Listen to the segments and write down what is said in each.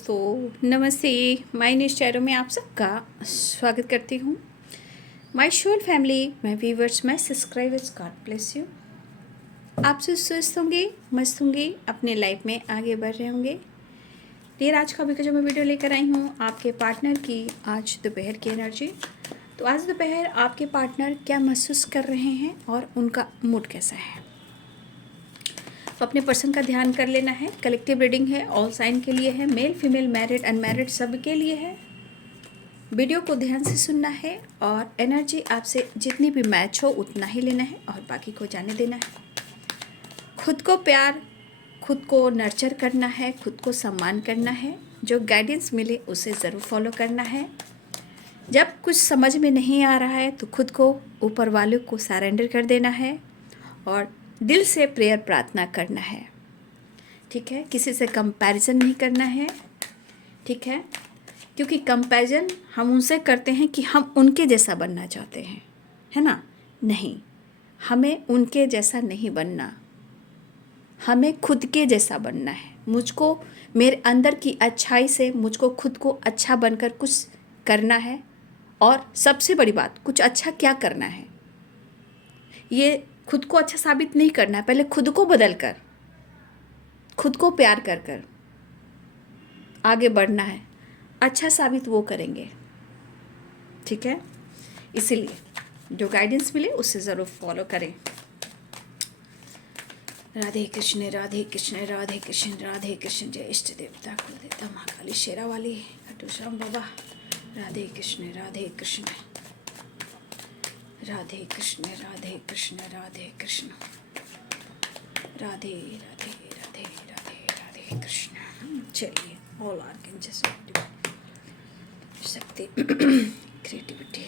दोस्तों, नमस्ते। My news channel में आप सबका स्वागत करती हूँ। My soul family, my viewers, my subscribers, God bless you. आप सब स्वस्थ होंगे, मस्त होंगे, अपने लाइफ में आगे बढ़ रहे होंगे। डियर, आज का जो मैं वीडियो लेकर आई हूँ आपके पार्टनर की आज दोपहर की एनर्जी। तो आज दोपहर आपके पार्टनर क्या महसूस कर रहे हैं और उनका मूड कैसा है, तो अपने पर्सन का ध्यान कर लेना है। कलेक्टिव रीडिंग है, ऑल साइन के लिए है, मेल फीमेल मैरिड अनमैरिड सब के लिए है। वीडियो को ध्यान से सुनना है और एनर्जी आपसे जितनी भी मैच हो उतना ही लेना है और बाकी को जाने देना है। खुद को प्यार, खुद को नर्चर करना है, खुद को सम्मान करना है। जो गाइडेंस मिले उसे ज़रूर फॉलो करना है। जब कुछ समझ में नहीं आ रहा है तो खुद को ऊपर वाले को सरेंडर कर देना है और दिल से प्रेयर प्रार्थना करना है। ठीक है, किसी से कंपैरिजन नहीं करना है। ठीक है, क्योंकि कंपैरिजन हम उनसे करते हैं कि हम उनके जैसा बनना चाहते हैं, है ना। नहीं, हमें उनके जैसा नहीं बनना, हमें खुद के जैसा बनना है। मुझको मेरे अंदर की अच्छाई से मुझको खुद को अच्छा बनकर कुछ करना है। और सबसे बड़ी बात, कुछ अच्छा क्या करना है, ये खुद को अच्छा साबित नहीं करना है। पहले खुद को बदल कर, खुद को प्यार कर कर आगे बढ़ना है। अच्छा साबित वो करेंगे। ठीक है, इसीलिए जो गाइडेंस मिले उससे ज़रूर फॉलो करें। राधे कृष्ण राधे कृष्ण राधे कृष्ण राधे कृष्ण। जय इष्ट देवता कुल देवता महाकाली शेरा वाली अटू श्याम बाबा। राधे कृष्ण राधे कृष्ण राधे कृष्ण राधे कृष्ण राधे कृष्ण राधे राधे राधे राधे राधे कृष्ण। चलिए, ऑल आर्कएंजल्स शक्ति क्रिएटिविटी।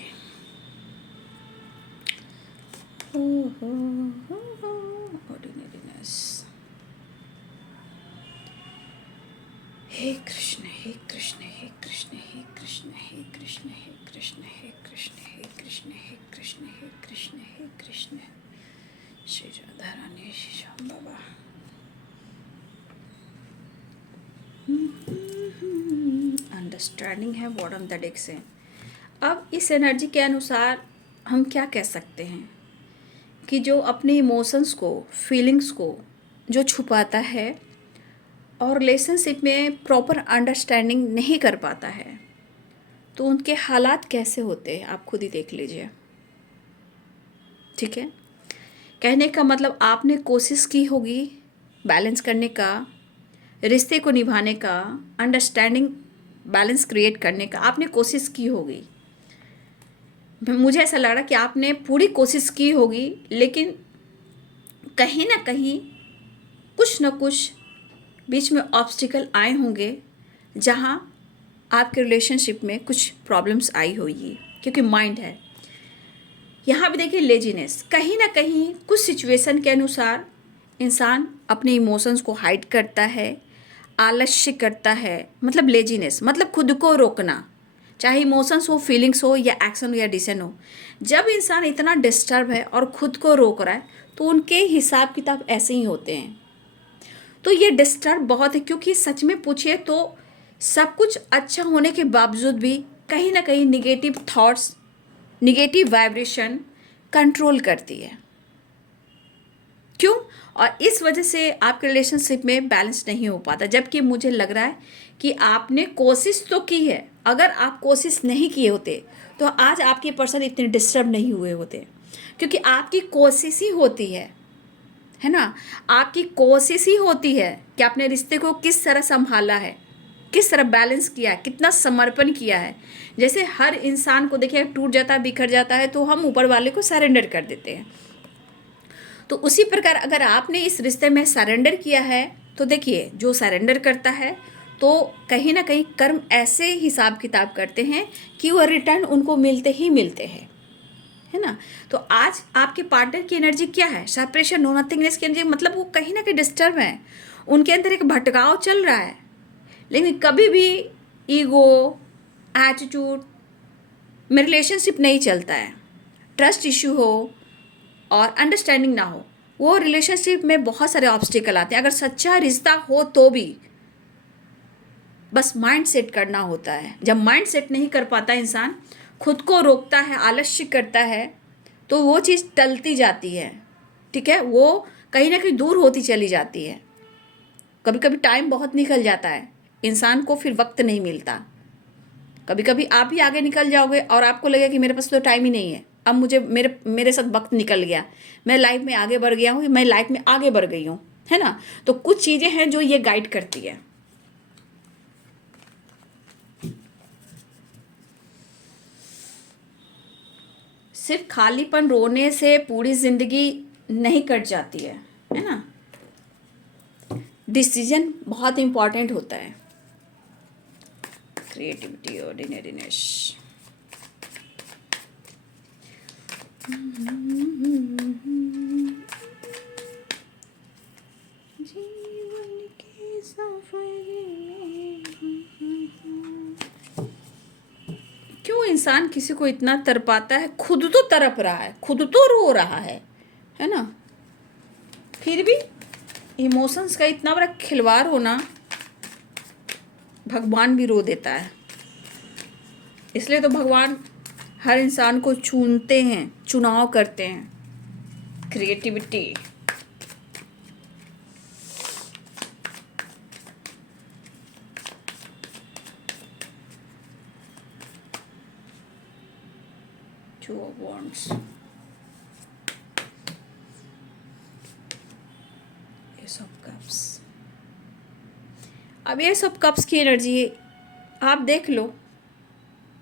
ऑर्डिनरीनेस। हे कृष्ण हे कृष्ण हे कृष्ण हे कृष्ण हे कृष्ण हे कृष्ण हे कृष्ण हे कृष्ण हे कृष्ण हे कृष्ण हे कृष्ण। श्री राधा रानी, श्री श्याम बाबा। अंडरस्टैंडिंग है बॉटम द डेक से। अब इस एनर्जी के अनुसार हम क्या कह सकते हैं कि जो अपने इमोशंस को, फीलिंग्स को जो छुपाता है और रिलेशनशिप में प्रॉपर अंडरस्टैंडिंग नहीं कर पाता है, तो उनके हालात कैसे होते हैं आप खुद ही देख लीजिए। ठीक है, कहने का मतलब आपने कोशिश की होगी बैलेंस करने का, रिश्ते को निभाने का, अंडरस्टैंडिंग बैलेंस क्रिएट करने का आपने कोशिश की होगी। मुझे ऐसा लग रहा कि आपने पूरी कोशिश की होगी, लेकिन कहीं ना कहीं कुछ न कुछ बीच में ऑब्स्टिकल आए होंगे जहाँ आपके रिलेशनशिप में कुछ प्रॉब्लम्स आई होगी। क्योंकि माइंड है यहाँ भी। देखिए, लेजीनेस, कहीं ना कहीं कुछ सिचुएशन के अनुसार इंसान अपने इमोशंस को हाइड करता है, आलस्य करता है। मतलब लेजीनेस मतलब खुद को रोकना, चाहे इमोशंस हो, फीलिंग्स हो, या एक्शन हो या डिसीजन हो। जब इंसान इतना डिस्टर्ब है और खुद को रोक रहा है तो उनके हिसाब किताब ऐसे ही होते हैं। तो ये डिस्टर्ब बहुत है, क्योंकि सच में पूछिए तो सब कुछ अच्छा होने के बावजूद भी कहीं ना कहीं negative thoughts, negative vibration control करती है। क्यों? और इस वजह से आपके रिलेशनशिप में बैलेंस नहीं हो पाता। जबकि मुझे लग रहा है कि आपने कोशिश तो की है। अगर आप कोशिश नहीं किए होते तो आज आपके पर्सन इतने डिस्टर्ब नहीं हुए होते, क्योंकि आपकी कोशिश ही होती है ना। आपकी कोशिश ही होती है कि आपने रिश्ते को किस तरह संभाला है, किस तरह बैलेंस किया है, कितना समर्पण किया है। जैसे हर इंसान को देखिए, टूट जाता है, बिखर जाता है तो हम ऊपर वाले को सरेंडर कर देते हैं। तो उसी प्रकार अगर आपने इस रिश्ते में सरेंडर किया है तो देखिए, जो सरेंडर करता है तो कहीं ना कहीं कर्म ऐसे हिसाब किताब करते हैं कि वह रिटर्न उनको मिलते ही मिलते हैं, है ना। तो आज आपके पार्टनर की एनर्जी क्या है? सेपरेशन, नो नथिंगनेस की एनर्जी। मतलब वो कहीं ना कहीं डिस्टर्ब है, उनके अंदर एक भटकाव चल रहा है। लेकिन कभी भी ईगो, एटीट्यूड में रिलेशनशिप नहीं चलता है। ट्रस्ट इश्यू हो और अंडरस्टैंडिंग ना हो, वो रिलेशनशिप में बहुत सारे ऑब्स्टिकल आते हैं। अगर सच्चा रिश्ता हो तो भी बस माइंड सेट करना होता है। जब माइंड सेट नहीं कर पाता इंसान, खुद को रोकता है, आलस्य करता है, तो वो चीज़ टलती जाती है। ठीक है, वो कहीं ना कहीं दूर होती चली जाती है। कभी कभी टाइम बहुत निकल जाता है, इंसान को फिर वक्त नहीं मिलता। कभी कभी आप ही आगे निकल जाओगे और आपको लगेगा कि मेरे पास तो टाइम ही नहीं है, अब मुझे मेरे साथ वक्त निकल गया, मैं लाइफ में आगे बढ़ गया हूँ, मैं लाइफ में आगे बढ़ गई हूँ, है ना। तो कुछ चीज़ें हैं जो ये गाइड करती है। सिर्फ खालीपन रोने से पूरी जिंदगी नहीं कट जाती है ना। डिसीजन बहुत इंपॉर्टेंट होता है। Creativity, ordinariness. जीवन के सफर क्यों इंसान किसी को इतना तड़पाता है? खुद तो तड़प रहा है, खुद तो रो रहा है ना। फिर भी इमोशंस का इतना बड़ा खिलवाड़ होना, भगवान भी रो देता है। इसलिए तो भगवान हर इंसान को चुनते हैं, चुनाव करते हैं। Creativity, two of wands, S of cups. अब एस ऑफ कप्स की एनर्जी आप देख लो,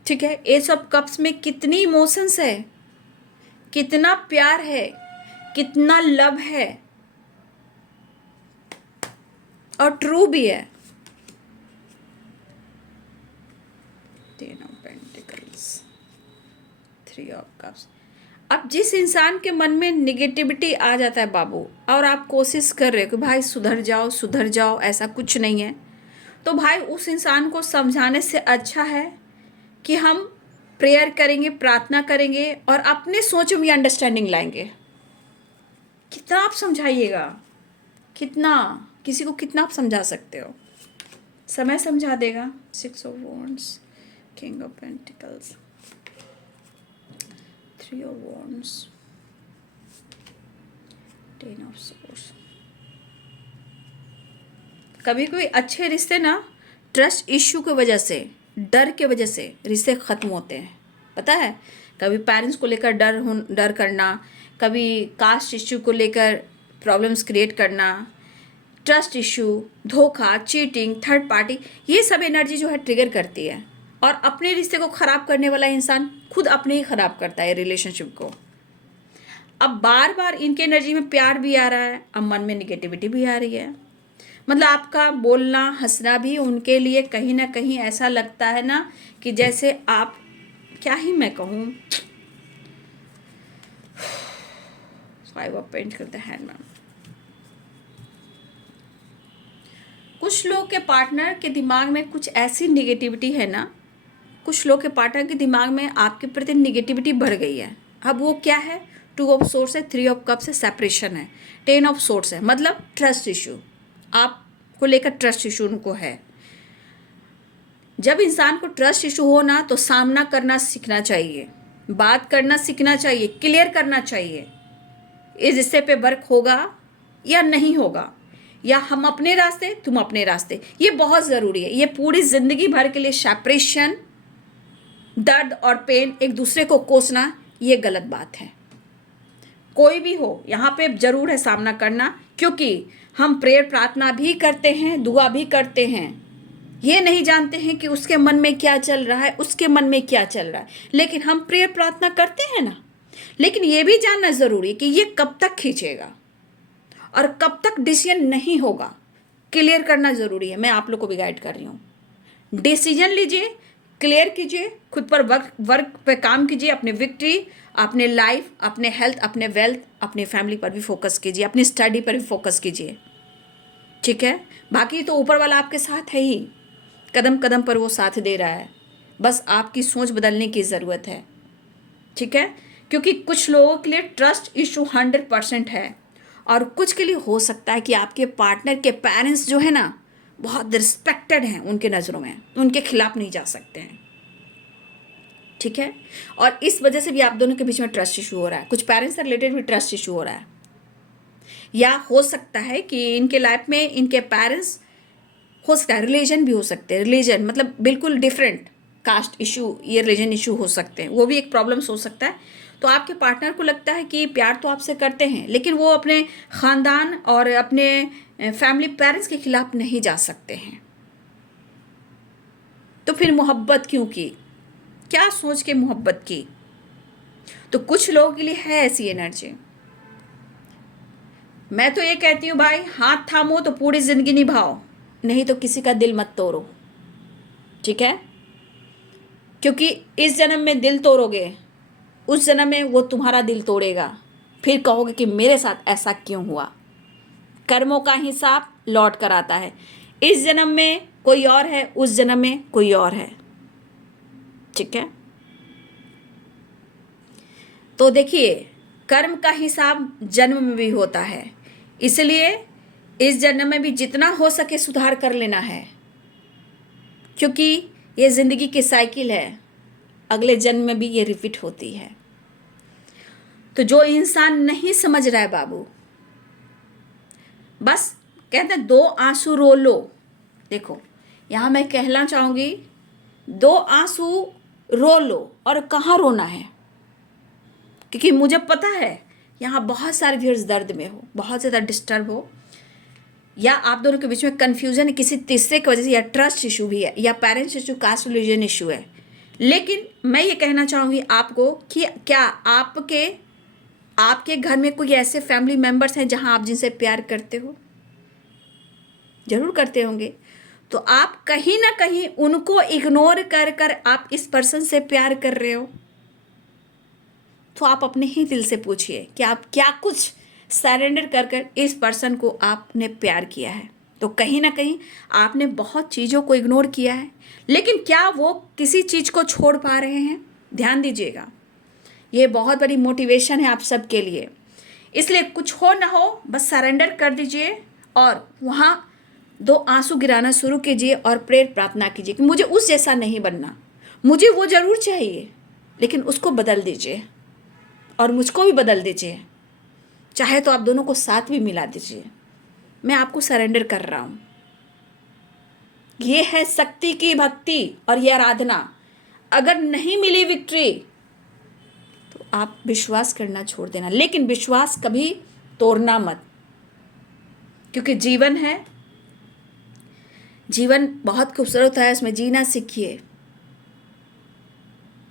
ठीक है। एस ऑफ कप्स में कितनी इमोशंस है, कितना प्यार है, कितना लव है, और ट्रू भी है। Ten of pentacles, three of cups. अब जिस इंसान के मन में निगेटिविटी आ जाता है बाबू, और आप कोशिश कर रहे हो कि भाई सुधर जाओ सुधर जाओ, ऐसा कुछ नहीं है, तो भाई उस इंसान को समझाने से अच्छा है कि हम प्रेयर करेंगे, प्रार्थना करेंगे और अपने सोच में अंडरस्टैंडिंग लाएंगे। कितना आप समझाइएगा, कितना किसी को कितना आप समझा सकते हो? समय समझा देगा। Six of wands, king of pentacles, three of wands, ten of swords. कभी कोई अच्छे रिश्ते ना ट्रस्ट इश्यू की वजह से, डर के वजह से रिश्ते ख़त्म होते हैं, पता है। कभी पेरेंट्स को लेकर डर करना, कभी कास्ट इश्यू को लेकर प्रॉब्लम्स क्रिएट करना, ट्रस्ट इश्यू, धोखा, चीटिंग, थर्ड पार्टी, ये सब एनर्जी जो है ट्रिगर करती है। और अपने रिश्ते को ख़राब करने वाला इंसान खुद अपने ही ख़राब करता है रिलेशनशिप को। अब बार बार इनके एनर्जी में प्यार भी आ रहा है, अब मन में निगेटिविटी भी आ रही है। मतलब आपका बोलना हंसना भी उनके लिए कहीं ना कहीं ऐसा लगता है ना कि जैसे आप, क्या ही मैं कहूँ, फाइव ऑफ पेंट करते हैं हैंडमैन। कुछ लोग के पार्टनर के दिमाग में कुछ ऐसी निगेटिविटी है ना, कुछ लोग के पार्टनर के दिमाग में आपके प्रति निगेटिविटी बढ़ गई है। अब वो क्या है? टू ऑफ सोर्स है, थ्री ऑफ कप्स है, सेपरेशन है, टेन ऑफ सोर्स है, मतलब ट्रस्ट इशू, आपको लेकर ट्रस्ट इशू उनको है। जब इंसान को ट्रस्ट इशू हो ना, तो सामना करना सीखना चाहिए, बात करना सीखना चाहिए, क्लियर करना चाहिए इस रिश्ते पे वर्क होगा या नहीं होगा, या हम अपने रास्ते तुम अपने रास्ते। ये बहुत ज़रूरी है। ये पूरी ज़िंदगी भर के लिए सेपरेशन, दर्द और पेन, एक दूसरे को कोसना, ये गलत बात है। कोई भी हो, यहाँ पे ज़रूर है सामना करना, क्योंकि हम प्रेयर प्रार्थना भी करते हैं, दुआ भी करते हैं, ये नहीं जानते हैं कि उसके मन में क्या चल रहा है, उसके मन में क्या चल रहा है, लेकिन हम प्रेयर प्रार्थना करते हैं ना। लेकिन ये भी जानना ज़रूरी है कि ये कब तक खींचेगा और कब तक डिसीजन नहीं होगा, क्लियर करना ज़रूरी है। मैं आप लोग को भी गाइड कर रही हूँ। डिसीजन लीजिए, क्लियर कीजिए, खुद पर वर्क पे काम कीजिए, अपने विक्ट्री, अपने लाइफ, अपने हेल्थ, अपने वेल्थ, अपनी फैमिली पर भी फोकस कीजिए, अपनी स्टडी पर भी फोकस कीजिए, ठीक है। बाकी तो ऊपर वाला आपके साथ है ही, कदम कदम पर वो साथ दे रहा है, बस आपकी सोच बदलने की ज़रूरत है, ठीक है। क्योंकि कुछ लोगों के लिए ट्रस्ट इशू 100% है, और कुछ के लिए हो सकता है कि आपके पार्टनर के पेरेंट्स जो है ना, बहुत रिस्पेक्टेड हैं उनके नज़रों में, उनके खिलाफ नहीं जा सकते हैं, ठीक है। और इस वजह से भी आप दोनों के बीच में ट्रस्ट इशू हो रहा है, कुछ पेरेंट्स से रिलेटेड भी ट्रस्ट इशू हो रहा है, या हो सकता है कि इनके लाइफ में इनके पेरेंट्स, हो सकता है रिलीजन भी हो सकते हैं, रिलीजन मतलब बिल्कुल डिफरेंट कास्ट इशू, ये रिलीजन इशू हो सकते हैं, वो भी एक प्रॉब्लम्स हो सकता है। तो आपके पार्टनर को लगता है कि प्यार तो आपसे करते हैं, लेकिन वो अपने ख़ानदान और अपने फैमिली पेरेंट्स के खिलाफ नहीं जा सकते हैं। तो फिर मोहब्बत क्यों की, क्या सोच के मोहब्बत की? तो कुछ लोगों के लिए है ऐसी एनर्जी। मैं तो ये कहती हूँ भाई, हाथ थामो तो पूरी ज़िंदगी निभाओ, नहीं तो किसी का दिल मत तोड़ो, ठीक है। क्योंकि इस जन्म में दिल तोड़ोगे, उस जन्म में वो तुम्हारा दिल तोड़ेगा, फिर कहोगे कि मेरे साथ ऐसा क्यों हुआ। कर्मों का हिसाब लौट कर आता है। इस जन्म में कोई और है, उस जन्म में कोई और है, ठीक है। तो देखिए, कर्म का हिसाब जन्म में भी होता है, इसलिए इस जन्म में भी जितना हो सके सुधार कर लेना है, क्योंकि ये ज़िंदगी की साइकिल है, अगले जन्म में भी ये रिपीट होती है। तो जो इंसान नहीं समझ रहा है बाबू, बस कहते हैं 2 आंसू रो लो। देखो, यहाँ मैं कहना चाहूँगी, 2 आंसू रो लो। और कहाँ रोना है, क्योंकि मुझे पता है यहाँ बहुत सारे व्यूअर्स दर्द में हो, बहुत ज़्यादा डिस्टर्ब हो, या आप दोनों के बीच में कन्फ्यूज़न है किसी तीसरे की वजह से, या ट्रस्ट इशू भी है, या parents issue, caste religion issue है। लेकिन मैं ये कहना चाहूँगी आपको कि क्या आपके घर में कोई ऐसे फैमिली मेम्बर्स हैं जहाँ आप जिनसे प्यार करते हो? ज़रूर करते होंगे। तो आप कहीं ना कहीं उनको इग्नोर कर कर आप इस पर्सन से प्यार कर रहे हो। तो आप अपने ही दिल से पूछिए कि आप क्या कुछ सरेंडर कर कर इस पर्सन को आपने प्यार किया है। तो कहीं ना कहीं आपने बहुत चीज़ों को इग्नोर किया है, लेकिन क्या वो किसी चीज़ को छोड़ पा रहे हैं? ध्यान दीजिएगा, ये बहुत बड़ी मोटिवेशन है आप सब के लिए। इसलिए कुछ हो ना हो, बस सरेंडर कर दीजिए और वहाँ 2 आंसू गिराना शुरू कीजिए और प्रेयर प्रार्थना कीजिए कि मुझे उस जैसा नहीं बनना, मुझे वो ज़रूर चाहिए, लेकिन उसको बदल दीजिए और मुझको भी बदल दीजिए। चाहे तो आप दोनों को साथ भी मिला दीजिए। मैं आपको सरेंडर कर रहा हूँ। ये है शक्ति की भक्ति और ये आराधना। अगर नहीं मिली विक्ट्री तो आप विश्वास करना छोड़ देना, लेकिन विश्वास कभी तोड़ना मत, क्योंकि जीवन है, जीवन बहुत खूबसूरत है, उसमें जीना सीखिए,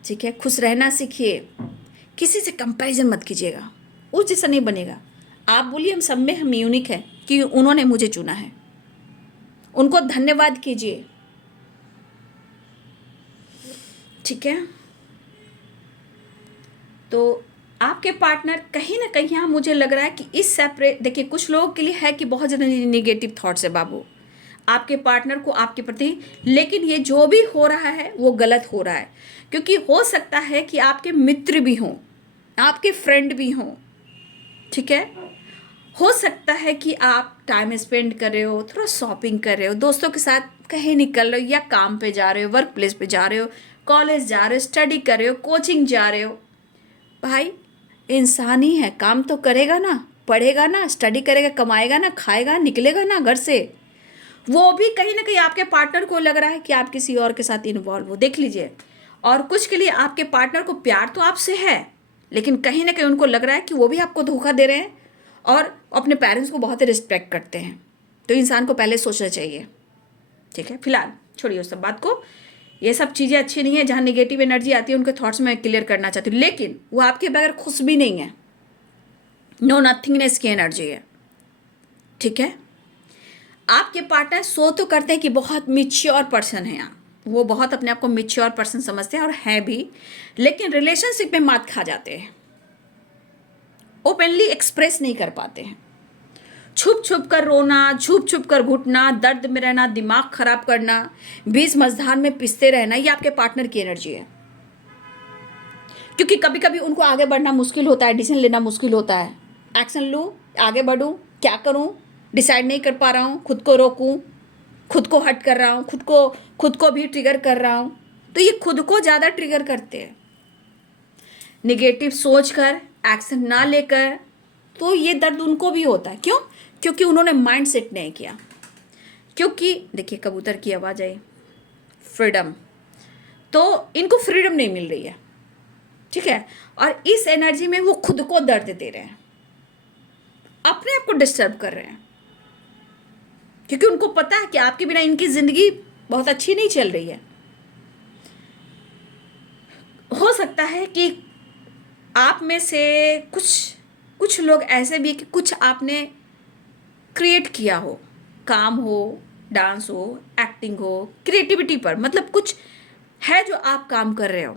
ठीक है। खुश रहना सीखिए, किसी से कंपैरिजन मत कीजिएगा, उस जैसा नहीं बनेगा। आप बोलिए हम सब में हम यूनिक है कि उन्होंने मुझे चुना है, उनको धन्यवाद कीजिए, ठीक है। तो आपके पार्टनर कहीं ना कहीं यहाँ मुझे लग रहा है कि इस सेपरेट, देखिए कुछ लोगों के लिए है कि बहुत ज़्यादा निगेटिव थॉट्स है बाबू आपके पार्टनर को आपके प्रति, लेकिन ये जो भी हो रहा है वो गलत हो रहा है, क्योंकि हो सकता है कि आपके मित्र भी हों, आपके फ्रेंड भी हों, ठीक है। हो सकता है कि आप टाइम स्पेंड कर रहे हो, थोड़ा शॉपिंग कर रहे हो, दोस्तों के साथ कहीं निकल रहे हो, या काम पे जा रहे हो, वर्क प्लेस पे जा रहे हो, कॉलेज जा रहे हो, स्टडी कर रहे हो, कोचिंग जा रहे हो। भाई इंसान ही है, काम तो करेगा ना, पढ़ेगा ना, स्टडी करेगा, कमाएगा ना, खाएगा, निकलेगा ना घर से। वो भी कहीं ना कहीं आपके पार्टनर को लग रहा है कि आप किसी और के साथ इन्वॉल्व हो, देख लीजिए। और कुछ के लिए आपके पार्टनर को प्यार तो आपसे है, लेकिन कहीं ना कहीं उनको लग रहा है कि वो भी आपको धोखा दे रहे हैं और अपने पेरेंट्स को बहुत ही रिस्पेक्ट करते हैं। तो इंसान को पहले सोचना चाहिए, ठीक है। फिलहाल छोड़िए उस सब बात को, ये सब चीज़ें अच्छी नहीं है। जहाँ निगेटिव एनर्जी आती है उनके थॉट्स में क्लियर करना चाहती हूँ, लेकिन वो आपके बगैर खुश भी नहीं है, नो नथिंगनेस की एनर्जी है, ठीक है। आपके पार्टनर सो तो करते हैं कि बहुत मिच्योर पर्सन है, यहाँ वो बहुत अपने आप को मिच्योर पर्सन समझते हैं और हैं भी, लेकिन रिलेशनशिप में मात खा जाते हैं, ओपनली एक्सप्रेस नहीं कर पाते हैं। छुप छुप कर रोना, छुप छुप कर घुटना, दर्द में रहना, दिमाग खराब करना, बीच मझधार में पिसते रहना, ये आपके पार्टनर की एनर्जी है। क्योंकि कभी कभी उनको आगे बढ़ना मुश्किल होता है, डिसीजन लेना मुश्किल होता है। एक्शन लूँ, आगे बढ़ूँ, क्या करूँ, डिसाइड नहीं कर पा रहा हूँ, खुद को रोकूँ, खुद को हर्ट कर रहा हूँ, खुद को भी ट्रिगर कर रहा हूँ, तो ये खुद को ज़्यादा ट्रिगर करते हैं। निगेटिव सोच कर, एक्शन ना लेकर, तो ये दर्द उनको भी होता है। क्यों? क्योंकि उन्होंने माइंड सेट नहीं किया। क्योंकि देखिए कबूतर की आवाज़ आई, फ्रीडम, तो इनको फ्रीडम नहीं मिल रही है, ठीक है। और इस एनर्जी में वो खुद को दर्द दे रहे हैं, अपने आप को डिस्टर्ब कर रहे हैं, क्योंकि उनको पता है कि आपके बिना इनकी ज़िंदगी बहुत अच्छी नहीं चल रही है। हो सकता है कि आप में से कुछ लोग ऐसे भी कि कुछ आपने क्रिएट किया हो, काम हो, डांस हो, एक्टिंग हो, क्रिएटिविटी पर, मतलब कुछ है जो आप काम कर रहे हो,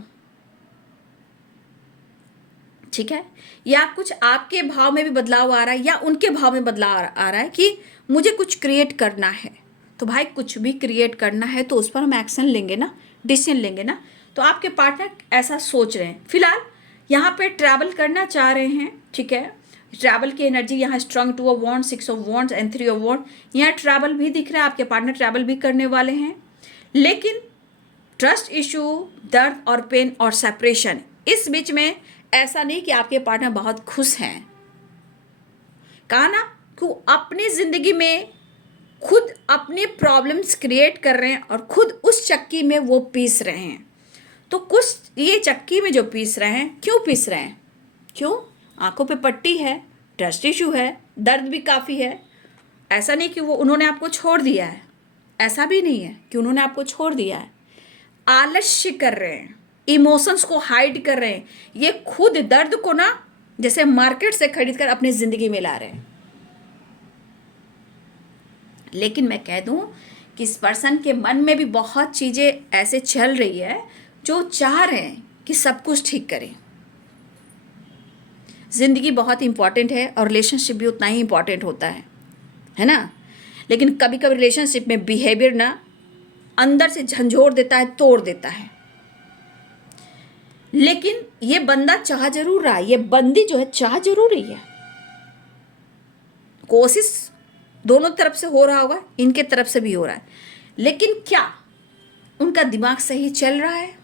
ठीक है। या कुछ आपके भाव में भी बदलाव आ रहा है, या उनके भाव में बदलाव आ रहा है कि मुझे कुछ क्रिएट करना है। तो भाई कुछ भी क्रिएट करना है तो उस पर हम एक्शन लेंगे ना, डिसीजन लेंगे ना। तो आपके पार्टनर ऐसा सोच रहे हैं, फिलहाल यहाँ पे ट्रैवल करना चाह रहे हैं, ठीक है। ट्रैवल की एनर्जी यहाँ strong 2 of wands, 6 of wands and 3 of wands, यहाँ ट्रैवल भी दिख रहा है, आपके पार्टनर ट्रैवल भी करने वाले हैं। लेकिन ट्रस्ट इशू, दर्द और पेन और सेपरेशन, इस बीच में ऐसा नहीं कि आपके पार्टनर बहुत खुश हैं। कहा ना कि अपनी जिंदगी में खुद अपने प्रॉब्लम्स क्रिएट कर रहे हैं और खुद उस चक्की में वो पीस रहे हैं। तो कुछ ये चक्की में जो पीस रहे हैं, क्यों पीस रहे हैं? क्यों? आंखों पे पट्टी है, ट्रस्ट इशू है, दर्द भी काफ़ी है। ऐसा नहीं कि वो उन्होंने आपको छोड़ दिया है, ऐसा भी नहीं है कि उन्होंने आपको छोड़ दिया है। आलस्य कर रहे हैं, इमोशंस को हाइड कर रहे हैं, ये खुद दर्द को ना जैसे मार्केट से खरीद कर अपनी ज़िंदगी में ला रहे हैं। लेकिन मैं कह दूं कि इस पर्सन के मन में भी बहुत चीज़ें ऐसे चल रही है जो चाह रहे हैं कि सब कुछ ठीक करें। ज़िंदगी बहुत इंपॉर्टेंट है और रिलेशनशिप भी उतना ही इंपॉर्टेंट होता है ना। लेकिन कभी कभी रिलेशनशिप में बिहेवियर ना अंदर से झंझोर देता है, तोड़ देता है। लेकिन ये बंदा चाह जरूर रहा है, ये बंदी जो है चाह जरूर रही है। कोशिश दोनों तरफ से हो रहा होगा, इनके तरफ से भी हो रहा है, लेकिन क्या उनका दिमाग सही चल रहा है?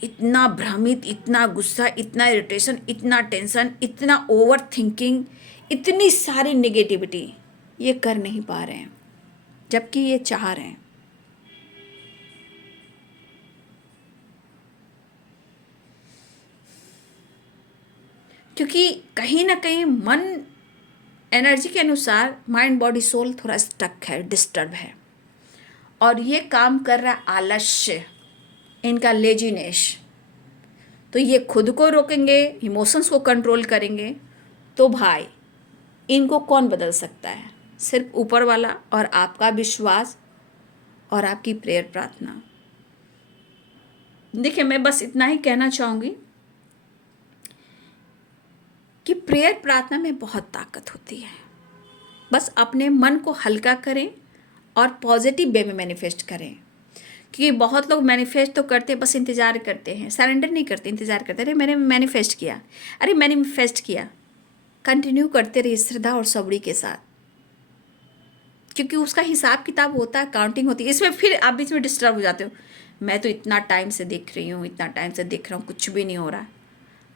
इतना भ्रमित, इतना गुस्सा, इतना इरिटेशन, इतना टेंशन, इतना ओवर थिंकिंग, इतनी सारी नेगेटिविटी ये कर नहीं पा रहे हैं, जबकि ये चाह रहे हैं। क्योंकि कहीं ना कहीं मन एनर्जी के अनुसार माइंड बॉडी सोल थोड़ा स्टक है, डिस्टर्ब है, और ये काम कर रहा है आलस्य, इनका लेजीनेस। तो ये खुद को रोकेंगे, इमोशंस को कंट्रोल करेंगे, तो भाई इनको कौन बदल सकता है? सिर्फ ऊपर वाला और आपका विश्वास और आपकी प्रेयर प्रार्थना। देखिए मैं बस इतना ही कहना चाहूँगी कि प्रेयर प्रार्थना में बहुत ताकत होती है। बस अपने मन को हल्का करें और पॉजिटिव वे में मैनिफेस्ट करें। क्योंकि बहुत लोग मैनिफेस्ट तो करते हैं, बस इंतज़ार करते हैं, सरेंडर नहीं करते, इंतज़ार करते। अरे मैंने मैनिफेस्ट किया, अरे मैनिफेस्ट किया, कंटिन्यू करते रहिए श्रद्धा और सबड़ी के साथ, क्योंकि उसका हिसाब किताब होता है, काउंटिंग होती है। इसमें फिर आप बीच में डिस्टर्ब हो जाते हो, मैं तो इतना टाइम से देख रही हूँ, इतना टाइम से देख रहा हूँ, कुछ भी नहीं हो रहा।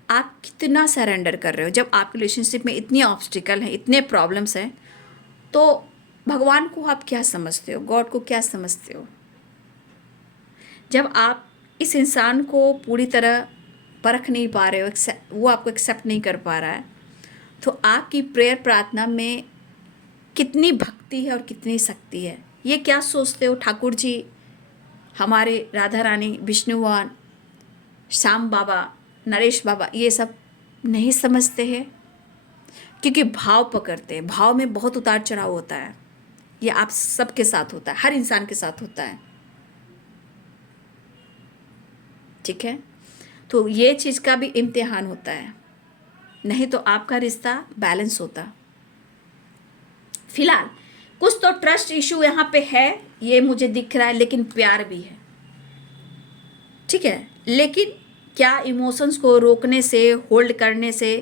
आप कितना सरेंडर कर रहे हो? जब आपके रिलेशनशिप में इतनी ऑब्स्टिकल हैं, इतने प्रॉब्लम्स हैं, तो भगवान को आप क्या समझते हो, गॉड को क्या समझते हो? जब आप इस इंसान को पूरी तरह परख नहीं पा रहे हो, वो आपको एक्सेप्ट नहीं कर पा रहा है, तो आपकी प्रेयर प्रार्थना में कितनी भक्ति है और कितनी शक्ति है। ये क्या सोचते हो ठाकुर जी हमारे राधा रानी, विष्णु भगवान, श्याम बाबा, नरेश बाबा ये सब नहीं समझते हैं? क्योंकि भाव पकड़ते हैं, भाव में बहुत उतार चढ़ाव होता है। ये आप सबके साथ होता है, हर इंसान के साथ होता है, ठीक है। तो ये चीज़ का भी इम्तिहान होता है, नहीं तो आपका रिश्ता बैलेंस होता। फिलहाल कुछ तो ट्रस्ट इशू यहाँ पे है, ये मुझे दिख रहा है, लेकिन प्यार भी है, ठीक है। लेकिन क्या इमोशंस को रोकने से, होल्ड करने से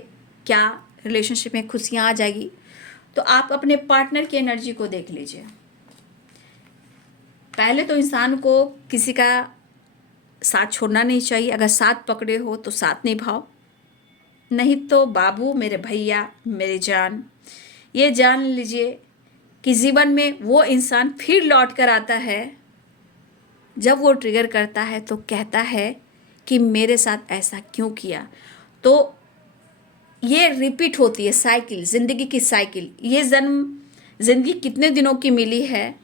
क्या रिलेशनशिप में खुशियाँ आ जाएगी? तो आप अपने पार्टनर की एनर्जी को देख लीजिए। पहले तो इंसान को किसी का साथ छोड़ना नहीं चाहिए। अगर साथ पकड़े हो तो साथ निभाओ, नहीं तो बाबू, मेरे भैया, मेरी जान, ये जान लीजिए कि जीवन में वो इंसान फिर लौट कर आता है जब वो ट्रिगर करता है तो कहता है कि मेरे साथ ऐसा क्यों किया। तो ये रिपीट होती है साइकिल, ज़िंदगी की साइकिल। ये ज़िंदगी कितने दिनों की मिली है,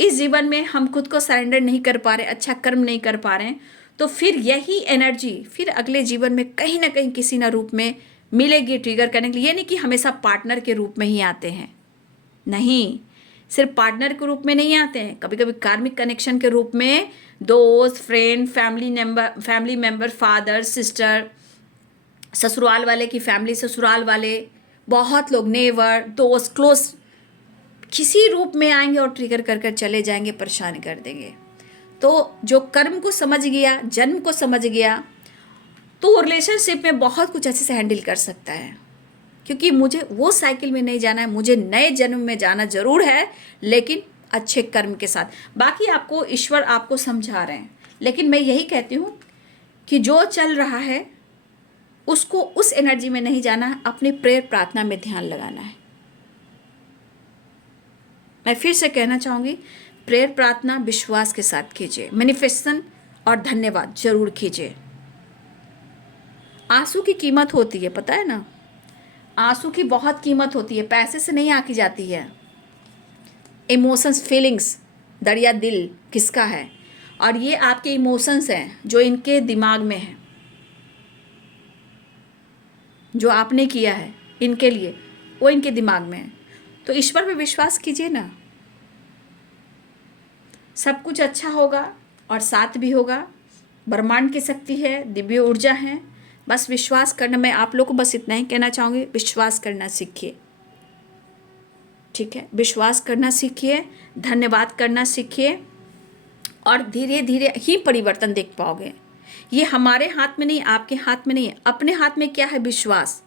इस जीवन में हम खुद को सरेंडर नहीं कर पा रहे, अच्छा कर्म नहीं कर पा रहे हैं, तो फिर यही एनर्जी फिर अगले जीवन में कहीं ना कहीं किसी ना रूप में मिलेगी ट्रिगर करने के लिए। ये नहीं कि हमेशा पार्टनर के रूप में ही आते हैं, नहीं, सिर्फ पार्टनर के रूप में नहीं आते हैं, कभी कभी कार्मिक कनेक्शन के रूप में दोस्त, friend, family member, father, sister, ससुराल वाले की फैमिली, ससुराल वाले, बहुत लोग, नेवर, दोस्त, क्लोज, किसी रूप में आएंगे और ट्रिगर कर कर चले जाएंगे, परेशान कर देंगे। तो जो कर्म को समझ गया, जन्म को समझ गया, तो वो रिलेशनशिप में बहुत कुछ अच्छे से हैंडल कर सकता है। क्योंकि मुझे वो साइकिल में नहीं जाना है, मुझे नए जन्म में जाना जरूर है, लेकिन अच्छे कर्म के साथ। बाकी आपको ईश्वर आपको समझा रहे हैं, लेकिन मैं यही कहती हूँ कि जो चल रहा है उसको उस एनर्जी में नहीं जाना है, अपनी प्रेयर प्रार्थना में ध्यान लगाना है। मैं फिर से कहना चाहूँगी, प्रेयर प्रार्थना विश्वास के साथ कीजिए, मैनिफेस्टेशन और धन्यवाद जरूर कीजिए। आंसू की कीमत होती है, पता है ना, आंसू की बहुत कीमत होती है, पैसे से नहीं आंकी जाती है। इमोशंस, फीलिंग्स, दरिया दिल किसका है, और ये आपके इमोशंस हैं जो इनके दिमाग में है, जो आपने किया है इनके लिए, वो इनके दिमाग में है। तो ईश्वर पे विश्वास कीजिए ना, सब कुछ अच्छा होगा और साथ भी होगा। ब्रह्मांड की शक्ति है, दिव्य ऊर्जा है, बस विश्वास करना। मैं आप लोग को बस इतना ही कहना चाहूँगी, विश्वास करना सीखिए, ठीक है, विश्वास करना सीखिए, धन्यवाद करना सीखिए, और धीरे धीरे ही परिवर्तन देख पाओगे। ये हमारे हाथ में नहीं, आपके हाथ में नहीं है। अपने हाथ में क्या है? विश्वास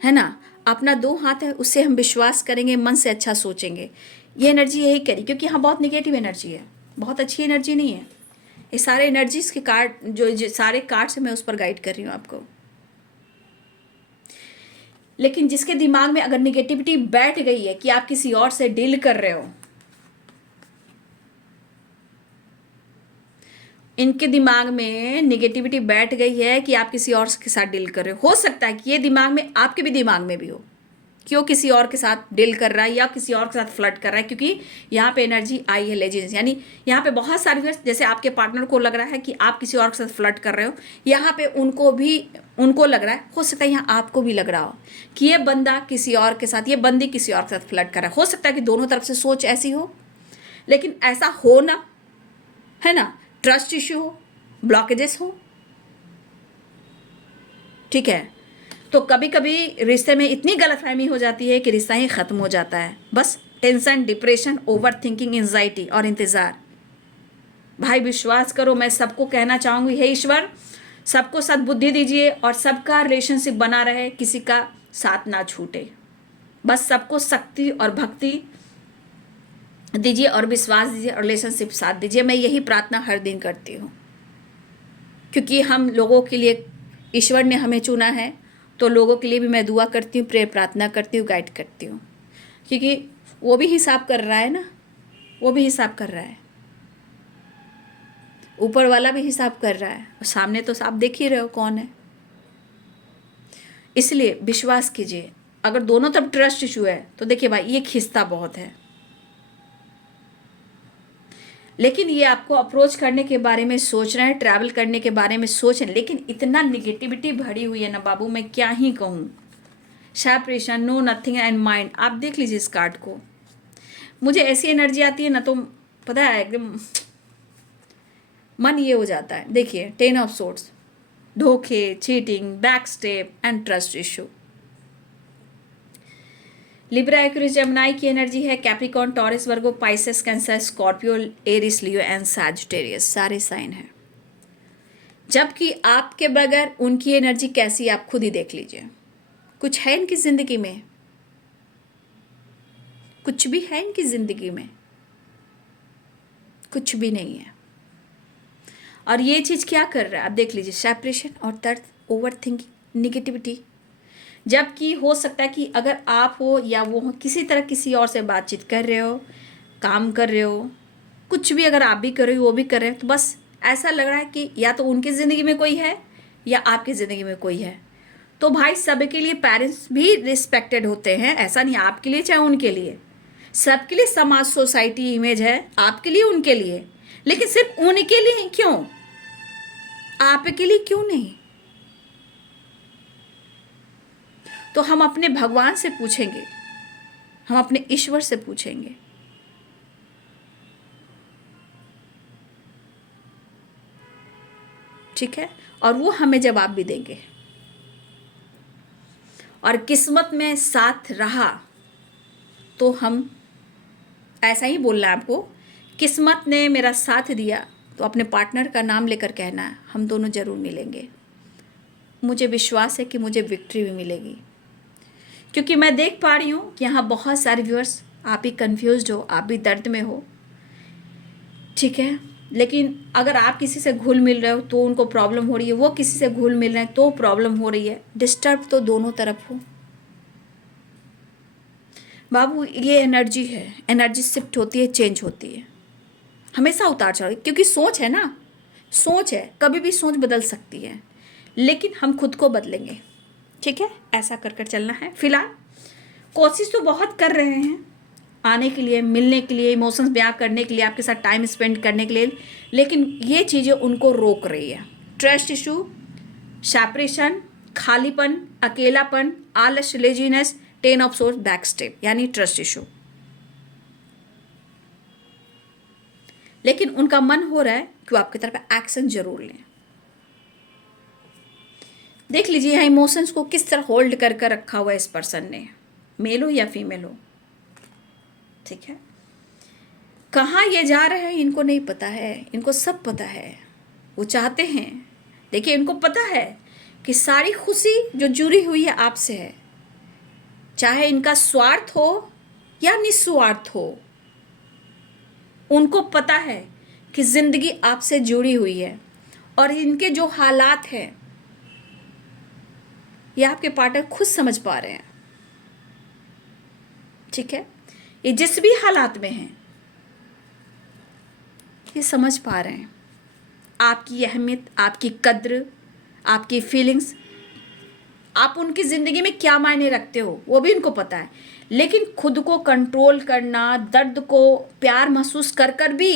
है ना, अपना दो हाथ है, उससे हम विश्वास करेंगे, मन से अच्छा सोचेंगे। ये एनर्जी यही करी, क्योंकि यहाँ बहुत निगेटिव एनर्जी है, बहुत अच्छी एनर्जी नहीं है। ये सारे एनर्जीज के कार्ड जो सारे कार्ड से मैं उस पर गाइड कर रही हूँ आपको। लेकिन जिसके दिमाग में अगर निगेटिविटी बैठ गई है कि आप किसी और से डील कर रहे हो, इनके दिमाग में निगेटिविटी बैठ गई है कि आप किसी और के साथ डील कर रहे हो सकता है कि ये दिमाग में आपके भी दिमाग में भी हो कि वो किसी और के साथ डील कर रहा है या किसी और के साथ फ्लर्ट कर रहा है। क्योंकि यहाँ पे एनर्जी आई है लेजीनेस, यानी यहाँ पे बहुत सारी वर्ष, जैसे आपके पार्टनर को लग रहा है कि आप किसी और के साथ फ्लर्ट कर रहे हो, यहाँ पे उनको लग रहा है, हो सकता है यहाँ आपको भी लग रहा हो कि ये बंदा किसी और के साथ, ये बंदी किसी और के साथ फ्लर्ट कर रहा है। हो सकता है कि दोनों तरफ से सोच ऐसी हो, लेकिन ऐसा हो ना, है ना, ट्रस्ट इश्यू हो, ब्लॉकेजेस हो, ठीक है। तो कभी कभी रिश्ते में इतनी गलतफहमी हो जाती है कि रिश्ता ही ख़त्म हो जाता है, बस tension, depression, over thinking, anxiety और इंतज़ार। भाई विश्वास करो, मैं सबको कहना चाहूँगी, हे ईश्वर सबको सद्बुद्धि दीजिए और सबका रिलेशनशिप बना रहे, किसी का साथ ना छूटे, बस सबको शक्ति और भक्ति दीजिए और विश्वास दीजिए और रिलेशनशिप साथ दीजिए। मैं यही प्रार्थना हर दिन करती हूँ, क्योंकि हम लोगों के लिए ईश्वर ने हमें चुना है, तो लोगों के लिए भी मैं दुआ करती हूँ, प्रेयर प्रार्थना करती हूँ, गाइड करती हूँ, क्योंकि वो भी हिसाब कर रहा है ना, वो भी हिसाब कर रहा है, ऊपर वाला भी हिसाब कर रहा है, और सामने तो आप देख ही रहे हो कौन है। इसलिए विश्वास कीजिए। अगर दोनों तरफ ट्रस्ट इशू है तो देखिए भाई, ये खिस्ता बहुत है, लेकिन ये आपको अप्रोच करने के बारे में सोच रहे हैं, ट्रैवल करने के बारे में सोच रहे हैं, लेकिन इतना निगेटिविटी भरी हुई है ना बाबू, मैं क्या ही कहूँ। Separation, no nothing and mind, आप देख लीजिए इस कार्ड को। मुझे ऐसी एनर्जी आती है ना, तो पता है एकदम मन ये हो जाता है। देखिए 10 ऑफ सोर्ड्स, धोखे, cheating, back step and trust issue. Libra, Aquarius, Gemini की एनर्जी है, Capricorn, Taurus, Virgo, Pisces, Cancer, Scorpio, Aries, Leo and Sagittarius, सारे साइन हैं। जबकि आपके बगैर उनकी एनर्जी कैसी, आप खुद ही देख लीजिए। कुछ है इनकी ज़िंदगी में, कुछ भी है इनकी ज़िंदगी में, कुछ भी नहीं है। और ये चीज़ क्या कर रहा है आप देख लीजिए, सेपरेशन और दर्द, ओवर थिंकिंग, निगेटिविटी। जबकि हो सकता है कि अगर आप हो या वो हो, किसी तरह किसी और से बातचीत कर रहे हो, काम कर रहे हो, कुछ भी अगर आप भी कर रहे हो वो भी कर रहे हैं, तो बस ऐसा लग रहा है कि या तो उनकी ज़िंदगी में कोई है या आपकी ज़िंदगी में कोई है। तो भाई सबके लिए पेरेंट्स भी रिस्पेक्टेड होते हैं, ऐसा नहीं आपके लिए चाहे उनके लिए, सबके लिए समाज सोसाइटी इमेज है, आपके लिए उनके लिए, लेकिन सिर्फ उनके लिए क्यों, आपके लिए क्यों नहीं? तो हम अपने भगवान से पूछेंगे, हम अपने ईश्वर से पूछेंगे। ठीक है, और वो हमें जवाब भी देंगे। और किस्मत में साथ रहा तो हम, ऐसा ही बोलना है आपको, किस्मत ने मेरा साथ दिया तो अपने पार्टनर का नाम लेकर कहना है, हम दोनों ज़रूर मिलेंगे। मुझे विश्वास है कि मुझे विक्ट्री भी मिलेगी, क्योंकि मैं देख पा रही हूँ कि यहाँ बहुत सारे व्यूअर्स, आप भी कन्फ्यूज्ड हो, आप भी दर्द में हो। ठीक है, लेकिन अगर आप किसी से घुल मिल रहे हो तो उनको प्रॉब्लम हो रही है, वो किसी से घुल मिल रहे हैं तो प्रॉब्लम हो रही है। डिस्टर्ब तो दोनों तरफ हो बाबू, ये एनर्जी है, एनर्जी शिफ्ट होती है, चेंज होती है, हमेशा उतार चढ़ाव, क्योंकि सोच है ना, सोच है, कभी भी सोच बदल सकती है, लेकिन हम खुद को बदलेंगे। ठीक है, ऐसा कर कर चलना है। फिलहाल कोशिश तो बहुत कर रहे हैं आने के लिए, मिलने के लिए, इमोशंस बयां करने के लिए, आपके साथ टाइम स्पेंड करने के लिए, लेकिन ये चीज़ें उनको रोक रही है। ट्रस्ट इशू, सेपरेशन, खालीपन, अकेलापन, आलस, laziness, 10 of source, back step, यानी ट्रस्ट इशू। लेकिन उनका मन हो रहा है कि वो आपकी तरफ एक्शन जरूर लें। देख लीजिए यहाँ इमोशंस को किस तरह होल्ड कर कर रखा हुआ है इस पर्सन ने, मेल हो या फीमेल हो। ठीक है, कहाँ ये जा रहे हैं इनको नहीं पता है, इनको सब पता है, वो चाहते हैं। देखिए इनको पता है कि सारी खुशी जो जुड़ी हुई है आपसे है, चाहे इनका स्वार्थ हो या निस्वार्थ हो, उनको पता है कि जिंदगी आपसे जुड़ी हुई है। और इनके जो हालात हैं ये आपके पार्टनर खुद समझ पा रहे हैं। ठीक है, ये जिस भी हालात में हैं ये समझ पा रहे हैं आपकी अहमियत, आपकी कद्र, आपकी फीलिंग्स, आप उनकी ज़िंदगी में क्या मायने रखते हो वो भी उनको पता है। लेकिन खुद को कंट्रोल करना, दर्द को प्यार महसूस कर कर भी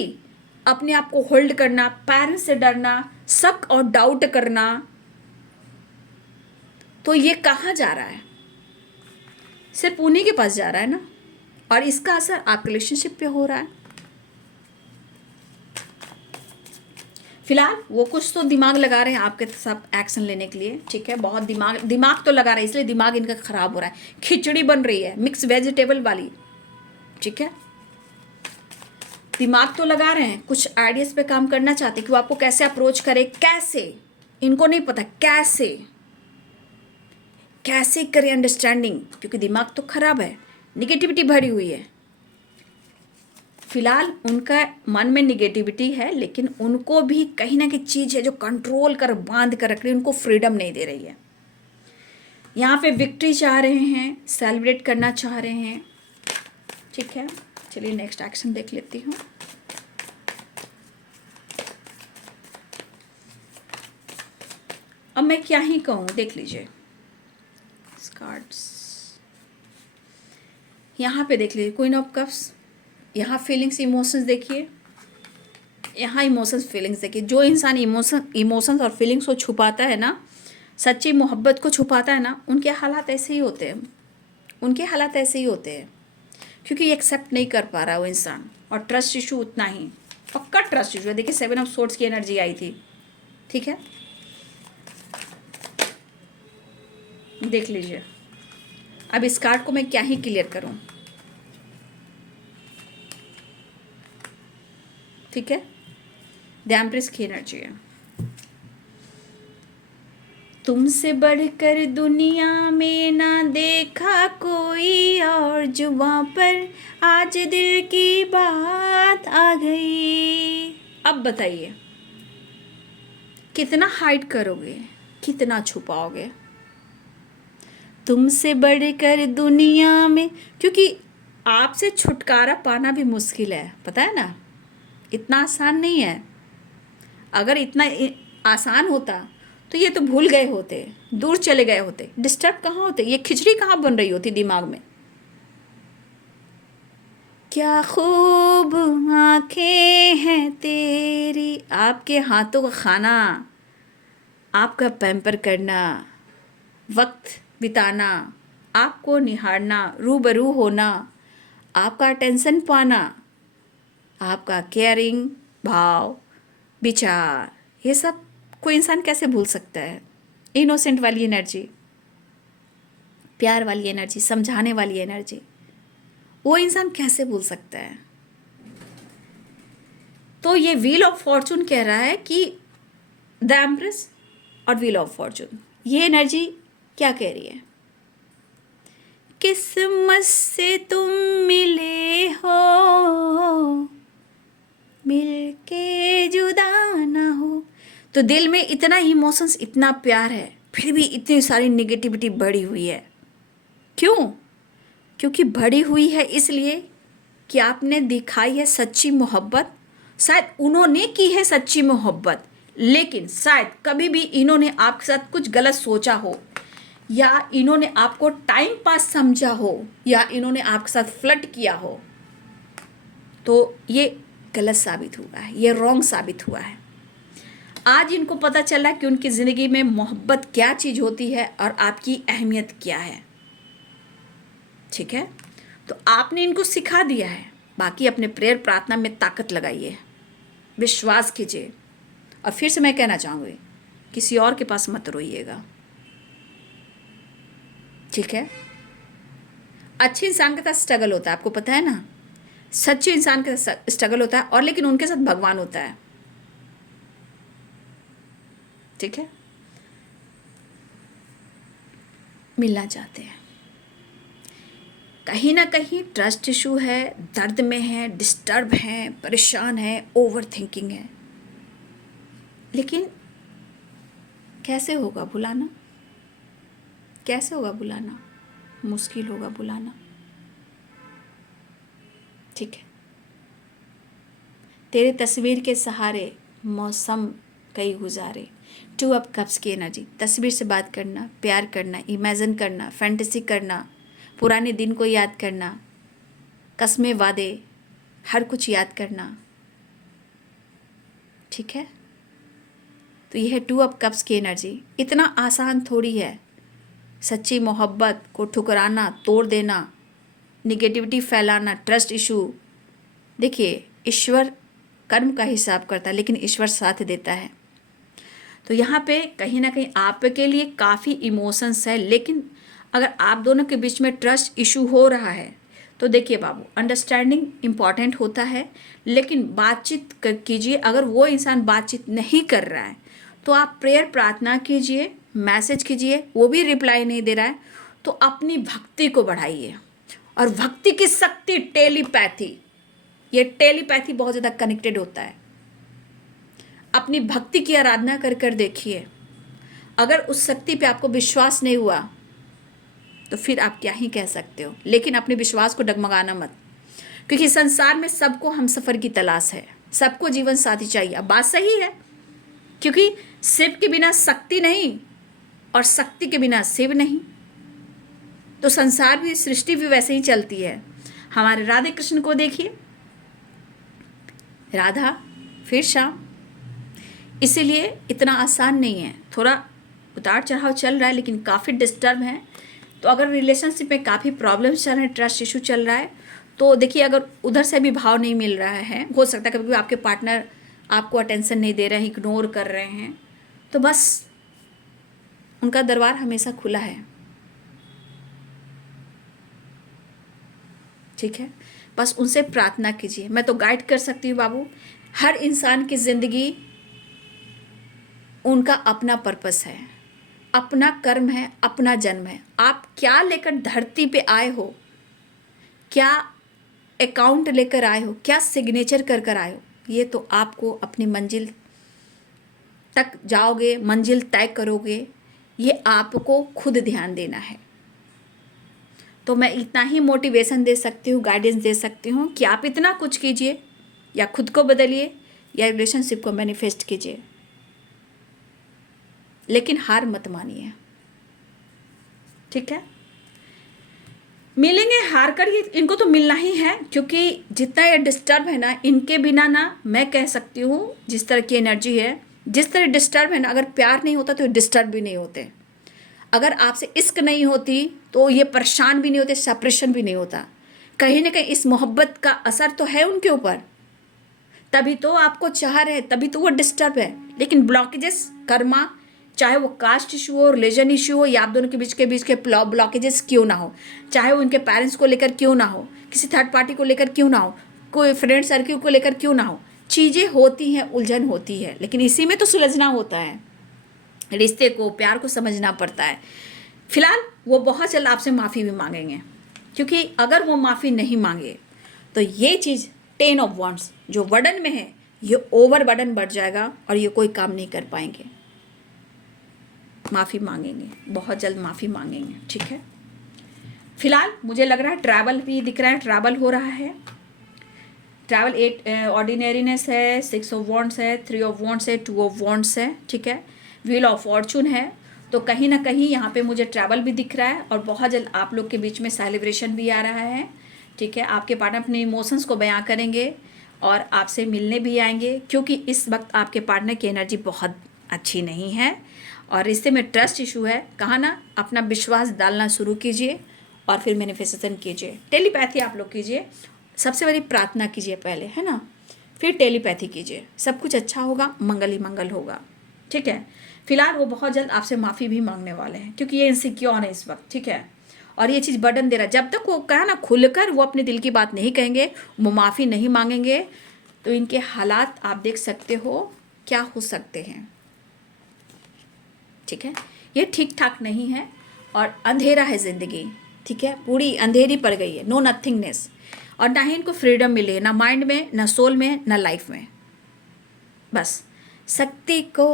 अपने आप को होल्ड करना, पेरेंट्स से डरना, शक और डाउट करना, तो ये कहाँ जा रहा है? सिर्फ उन्हीं के पास जा रहा है ना, और इसका असर आपके रिलेशनशिप पे हो रहा है। फिलहाल वो कुछ तो दिमाग लगा रहे हैं आपके सब एक्शन लेने के लिए। ठीक है, बहुत दिमाग तो लगा रहे हैं, इसलिए दिमाग इनका खराब हो रहा है, खिचड़ी बन रही है मिक्स वेजिटेबल वाली। ठीक है, दिमाग तो लगा रहे हैं, कुछ आइडियाज पे काम करना चाहते हैं कि वो आपको कैसे अप्रोच करे, कैसे, इनको नहीं पता कैसे कैसे करे अंडरस्टैंडिंग, क्योंकि दिमाग तो खराब है, निगेटिविटी भरी हुई है। फिलहाल उनका मन में निगेटिविटी है, लेकिन उनको भी कहीं ना कहीं चीज़ है जो कंट्रोल कर बांध कर रख रही है, उनको फ्रीडम नहीं दे रही है। यहाँ पे विक्ट्री चाह रहे हैं, सेलिब्रेट करना चाह रहे हैं। ठीक है, चलिए नेक्स्ट एक्शन देख लेती हूँ। अब मैं क्या ही कहूँ, देख लीजिए कार्ड्स, यहाँ पे देख लीजिए क्वीन ऑफ कप्स, यहाँ फीलिंग्स इमोशंस देखिए, यहाँ इमोशंस फीलिंग्स देखिए। जो इंसान इमोशंस और फीलिंग्स को छुपाता है ना, सच्ची मोहब्बत को छुपाता है ना, उनके हालात ऐसे ही होते हैं, उनके हालात ऐसे ही होते हैं, क्योंकि एक्सेप्ट नहीं कर पा रहा वो इंसान। और ट्रस्ट इशू उतना ही, पक्का ट्रस्ट इशू है। देखिए 7 ऑफ सोर्ड्स की एनर्जी आई थी। ठीक है, देख लीजिए अब इस कार्ड को मैं क्या ही क्लियर करूं। ठीक है, द एम्प्रेस की एनर्जी है। तुमसे बढ़कर दुनिया में ना देखा कोई और, जुबां पर आज दिल की बात आ गई। अब बताइए कितना हाइड करोगे, कितना छुपाओगे? तुमसे बढ़कर दुनिया में, क्योंकि आपसे छुटकारा पाना भी मुश्किल है, पता है ना, इतना आसान नहीं है। अगर इतना आसान होता तो ये तो भूल गए होते, दूर चले गए होते, डिस्टर्ब कहाँ होते, ये खिचड़ी कहाँ बन रही होती दिमाग में। क्या खूब आंखें हैं तेरी, आपके हाथों का खाना, आपका पैम्पर करना, वक्त बिताना, आपको निहारना, रूबरू होना, आपका अटेंशन पाना, आपका केयरिंग भाव, विचार, ये सब कोई इंसान कैसे भूल सकता है? इनोसेंट वाली एनर्जी, प्यार वाली एनर्जी, समझाने वाली एनर्जी, वो इंसान कैसे भूल सकता है? तो ये व्हील ऑफ फॉर्चून कह रहा है कि द एम्प्रेस और व्हील ऑफ फॉर्चून, ये एनर्जी क्या कह रही है? किस्मत से तुम मिले हो, मिलके जुदा ना हो। तो दिल में इतना इमोशंस, इतना प्यार है, फिर भी इतनी सारी नेगेटिविटी बढ़ी हुई है। क्यों? क्योंकि बढ़ी हुई है इसलिए कि आपने दिखाई है सच्ची मोहब्बत। शायद उन्होंने की है सच्ची मोहब्बत, लेकिन शायद कभी भी इन्होंने आपके साथ कुछ गलत सोचा हो, या इन्होंने आपको टाइम पास समझा हो, या इन्होंने आपके साथ फ्लर्ट किया हो, तो ये गलत साबित हुआ है, ये रॉन्ग साबित हुआ है। आज इनको पता चला कि उनकी ज़िंदगी में मोहब्बत क्या चीज़ होती है और आपकी अहमियत क्या है। ठीक है, तो आपने इनको सिखा दिया है। बाकी अपने प्रेयर प्रार्थना में ताकत लगाइए, विश्वास कीजिए, और फिर से मैं कहना चाहूँगी, किसी और के पास मत रोइएगा। ठीक है, अच्छे इंसान के साथ स्ट्रगल होता है, आपको पता है ना, सच्चे इंसान के साथ स्ट्रगल होता है, और लेकिन उनके साथ भगवान होता है। ठीक है, मिलना चाहते हैं, कहीं ना कहीं ट्रस्ट इशू है, दर्द में है, डिस्टर्ब है, परेशान है, ओवर थिंकिंग है, लेकिन कैसे होगा बुलाना? कैसे होगा बुलाना? मुश्किल होगा बुलाना। ठीक है, तेरे तस्वीर के सहारे मौसम कई गुजारे। 2 ऑफ कप्स की एनर्जी, तस्वीर से बात करना, प्यार करना, इमेजिन करना, फैंटेसी करना, पुराने दिन को याद करना, कस्में वादे, हर कुछ याद करना। ठीक है, तो यह है 2 ऑफ कप्स की एनर्जी। इतना आसान थोड़ी है सच्ची मोहब्बत को ठुकराना, तोड़ देना, निगेटिविटी फैलाना, ट्रस्ट इशू। देखिए, ईश्वर कर्म का हिसाब करता है, लेकिन ईश्वर साथ देता है। तो यहाँ पे कहीं ना कहीं आपके लिए काफ़ी इमोशंस है, लेकिन अगर आप दोनों के बीच में ट्रस्ट इशू हो रहा है तो देखिए बाबू, अंडरस्टैंडिंग इम्पॉर्टेंट होता है, लेकिन बातचीत कीजिए। अगर वो इंसान बातचीत नहीं कर रहा है तो आप प्रेयर प्रार्थना कीजिए, मैसेज कीजिए, वो भी रिप्लाई नहीं दे रहा है तो अपनी भक्ति को बढ़ाइए। और भक्ति की शक्ति टेलीपैथी, ये टेलीपैथी बहुत ज़्यादा कनेक्टेड होता है। अपनी भक्ति की आराधना कर कर देखिए, अगर उस शक्ति पे आपको विश्वास नहीं हुआ तो फिर आप क्या ही कह सकते हो। लेकिन अपने विश्वास को डगमगाना मत, क्योंकि संसार में सबको हम सफ़र की तलाश है, सबको जीवन साथी चाहिए। अब बात सही है, क्योंकि शिव के बिना शक्ति नहीं और शक्ति के बिना शिव नहीं, तो संसार भी, सृष्टि भी वैसे ही चलती है। हमारे राधे कृष्ण को देखिए, राधा फिर श्याम। इसीलिए इतना आसान नहीं है, थोड़ा उतार चढ़ाव चल रहा है, लेकिन काफ़ी डिस्टर्ब है। तो अगर रिलेशनशिप में काफ़ी प्रॉब्लम्स चल रहे हैं, ट्रस्ट इशू चल रहा है, तो देखिए अगर उधर से भी भाव नहीं मिल रहा है, हो सकता है कभी कभी आपके पार्टनर आपको अटेंशन नहीं दे रहे हैं, इग्नोर कर रहे हैं, तो बस उनका दरबार हमेशा खुला है। ठीक है, बस उनसे प्रार्थना कीजिए। मैं तो गाइड कर सकती हूँ बाबू, हर इंसान की ज़िंदगी उनका अपना पर्पस है, अपना कर्म है, अपना जन्म है। आप क्या लेकर धरती पे आए हो, क्या अकाउंट लेकर आए हो, क्या सिग्नेचर कर कर आए हो, ये तो आपको अपनी मंजिल तक जाओगे, मंजिल तय करोगे, ये आपको खुद ध्यान देना है। तो मैं इतना ही मोटिवेशन दे सकती हूँ, गाइडेंस दे सकती हूँ कि आप इतना कुछ कीजिए, या खुद को बदलिए या रिलेशनशिप को मैनिफेस्ट कीजिए, लेकिन हार मत मानिए। ठीक है, मिलेंगे, हार कर ये इनको तो मिलना ही है, क्योंकि जितना ये डिस्टर्ब है ना, इनके बिना ना, मैं कह सकती हूँ जिस तरह की एनर्जी है, जिस तरह डिस्टर्ब है ना, अगर प्यार नहीं होता तो डिस्टर्ब भी नहीं होते। अगर आपसे इश्क नहीं होती तो ये परेशान भी नहीं होते, सेपरेशन भी नहीं होता। कहीं ना कहीं इस मोहब्बत का असर तो है उनके ऊपर, तभी तो आपको चाह रहे हैं, तभी तो वो डिस्टर्ब है। लेकिन ब्लॉकेजेस, कर्मा, चाहे वो कास्ट इशू हो, रिलीजन इशू हो, या आप दोनों के बीच के ब्लॉकेजेस क्यों ना हो, चाहे वो उनके पेरेंट्स को लेकर क्यों ना हो, किसी थर्ड पार्टी को लेकर क्यों ना हो, कोई फ्रेंड सर्किल को लेकर क्यों ना हो, चीज़ें होती हैं, उलझन होती है, लेकिन इसी में तो सुलझना होता है। रिश्ते को, प्यार को समझना पड़ता है। फिलहाल वो बहुत जल्द आपसे माफ़ी भी मांगेंगे, क्योंकि अगर वो माफ़ी नहीं मांगे तो ये चीज़ 10 ऑफ वांड्स जो वर्डन में है, ये ओवर बर्डन बढ़ जाएगा और ये कोई काम नहीं कर पाएंगे। माफ़ी मांगेंगे, बहुत जल्द माफ़ी मांगेंगे। ठीक है, फिलहाल मुझे लग रहा है ट्रैवल भी दिख रहा है, ट्रैवल हो रहा है। ट्रैवल 8 ऑर्डिनरीनेस है, 6 ऑफ वांड्स है, 3 ऑफ वांड्स है, 2 ऑफ वांड्स है। ठीक है, व्हील ऑफ फॉर्चून है। तो कहीं ना कहीं यहाँ पे मुझे ट्रैवल भी दिख रहा है, और बहुत जल्द आप लोग के बीच में सेलिब्रेशन भी आ रहा है। ठीक है, आपके पार्टनर अपने इमोशंस को बयां करेंगे और आपसे मिलने भी आएंगे, क्योंकि इस वक्त आपके पार्टनर की एनर्जी बहुत अच्छी नहीं है और रिश्ते में ट्रस्ट इशू है। कहा ना, अपना विश्वास डालना शुरू कीजिए और फिर मैनिफेस्टेशन कीजिए। टेलीपैथी आप लोग कीजिए, सबसे बड़ी प्रार्थना कीजिए पहले, है ना, फिर टेलीपैथी कीजिए, सब कुछ अच्छा होगा, मंगल ही मंगल होगा। ठीक है, फिलहाल वो बहुत जल्द आपसे माफ़ी भी मांगने वाले हैं, क्योंकि ये इनसिक्योर है इस वक्त। ठीक है, और ये चीज़ बर्डन दे रहा है। जब तक वो कहा ना खुलकर वो अपने दिल की बात नहीं कहेंगे, वो माफ़ी नहीं मांगेंगे, तो इनके हालात आप देख सकते हो क्या हो सकते हैं। ठीक है, ये ठीक ठाक नहीं है और अंधेरा है ज़िंदगी। ठीक है, पूरी अंधेरी पड़ गई है, नो नथिंगनेस, और ना ही इनको फ्रीडम मिले, ना माइंड में, ना सोल में, ना लाइफ में। बस शक्ति को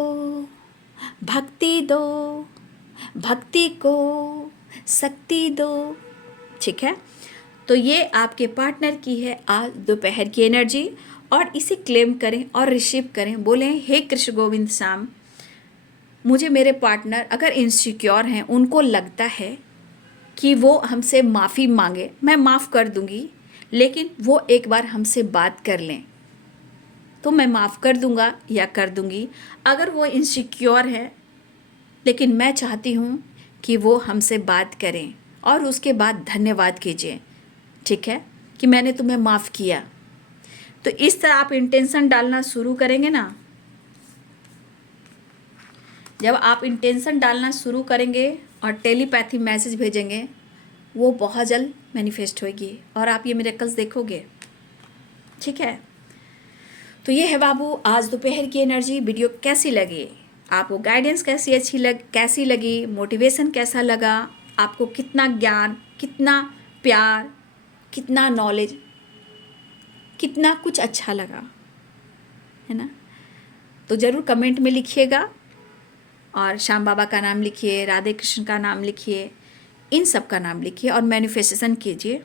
भक्ति दो, भक्ति को शक्ति दो। ठीक है, तो ये आपके पार्टनर की है आज दोपहर की एनर्जी, और इसे क्लेम करें और रिसीव करें। बोलें, हे कृष्ण गोविंद श्याम, मुझे मेरे पार्टनर अगर इनसिक्योर हैं, उनको लगता है कि वो हमसे माफ़ी मांगे, मैं माफ़ कर दूंगी, लेकिन वो एक बार हमसे बात कर लें तो मैं माफ़ कर दूंगा या कर दूंगी। अगर वो इनसिक्योर है, लेकिन मैं चाहती हूँ कि वो हमसे बात करें और उसके बाद धन्यवाद कीजिए। ठीक है, कि मैंने तुम्हें माफ़ किया। तो इस तरह आप इंटेंशन डालना शुरू करेंगे ना, जब आप इंटेंशन डालना शुरू करेंगे और टेलीपैथी मैसेज भेजेंगे, वो बहुत जल्द मैनिफेस्ट होगी और आप ये मिरेकल्स देखोगे। ठीक है, तो ये है बाबू आज दोपहर की एनर्जी। वीडियो कैसी लगी आपको, गाइडेंस कैसी लगी, मोटिवेशन कैसा लगा आपको, कितना ज्ञान, कितना प्यार, कितना नॉलेज, कितना कुछ अच्छा लगा, है ना। तो ज़रूर कमेंट में लिखिएगा, और श्याम बाबा का नाम लिखिए, राधे कृष्ण का नाम लिखिए, इन सब का नाम लिखिए और मैनिफेस्टेशन कीजिए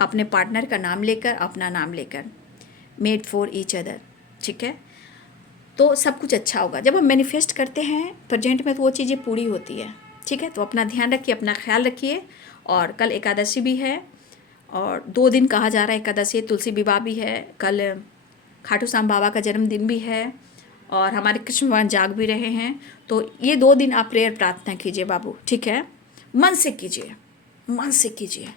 अपने पार्टनर का नाम लेकर, अपना नाम लेकर, मेड फॉर ईच अदर। ठीक है, तो सब कुछ अच्छा होगा। जब हम मैनिफेस्ट करते हैं प्रेजेंट में, तो वो चीज़ें पूरी होती है। ठीक है, तो अपना ध्यान रखिए, अपना ख्याल रखिए। और कल एकादशी भी है, और 2 दिन कहा जा रहा है एकादशी, तुलसी विवाह भी है, कल खाटू श्याम बाबा का जन्मदिन भी है, और हमारे कृष्ण भगवान जाग भी रहे हैं। तो ये 2 दिन आप प्रेयर प्रार्थना कीजिए बाबू। ठीक है, मन से कीजिए, मन से कीजिए,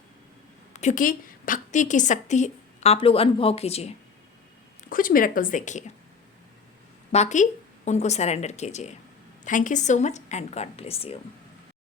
क्योंकि भक्ति की शक्ति आप लोग अनुभव कीजिए, कुछ मिरेकल्स देखिए, बाकी उनको सरेंडर कीजिए। Thank you so much and God bless you.